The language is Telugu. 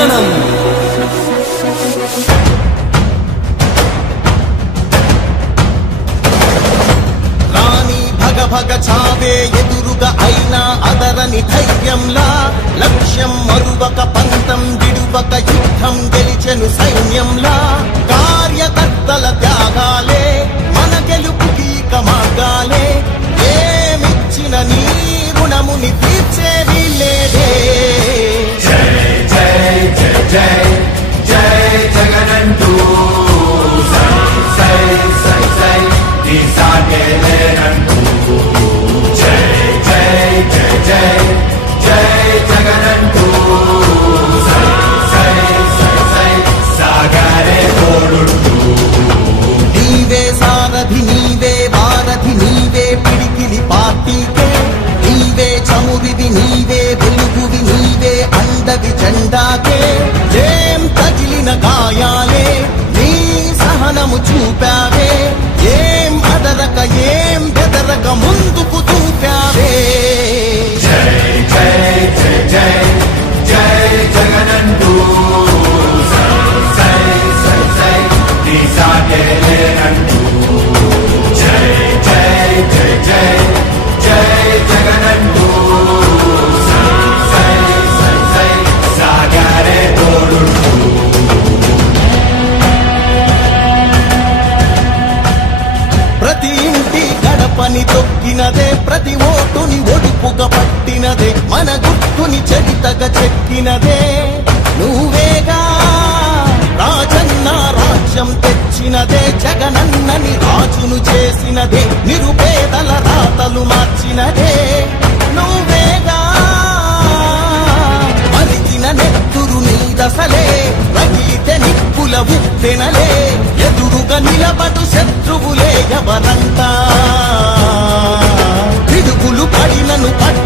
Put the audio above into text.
వందనం. రాణి భగ భగ చావే ఎదురుగా అయినా అదరని ధైర్యంలా, లక్ష్యం మరువక పంతం విడువక యుద్ధం గెలిచెను సైన్యంలా. కార్యకర్తల త్యాగాలే మన గెలుపుకి మార్గాలే, ఏమిచ్చిన నీ రుణముని తీర్చేది లేదే. జై జై జై జై జై జగనంటూ సై సై సై సై నీ సాగే లేనంటూ. జై జై జై జై జై జగనంటూ సై సై సై సై సాగరే తోడుంటూ. నీవే సారథి నీవే వారధి నీవే పిడికిలి పార్టీకే, నీవే చమురివి నీవే వెలుగువి నీవే అండవి జెండాకే. ఏం తగిలిన గాయాలే నీ సహనము చూపావే, ఏం అదరక ఏం బెదరక ముందుకు చూపావే. జై జై జై జై జై జగనంటూ సై సై సై సై నీ సాగే లేనంటూ. జై జై జై జై జై జగనంటూ సై సై సై సై సాగరే తోడుంటూ. ప్రతి ఇంటి గడపని తొక్కినదే, ప్రతి ఓటుని ఒడుపుగా పట్టినదే, మన గుర్తుని చరితగా చెక్కినదే నువ్వేగా. రాజన్న రాజ్యం తెచ్చినదే, జగనన్నని రాజును చేసినదే, నిరుపేదల రాతలు మార్చినదే నువ్వేగా. మరిగిన నెత్తురు నీదసలే, రగిలితే నిప్పుల ఉప్పెనలే, ఎదురుగా నిలబడు శత్రువులే ఎవరంతా. పిడుగులు పడినను పడి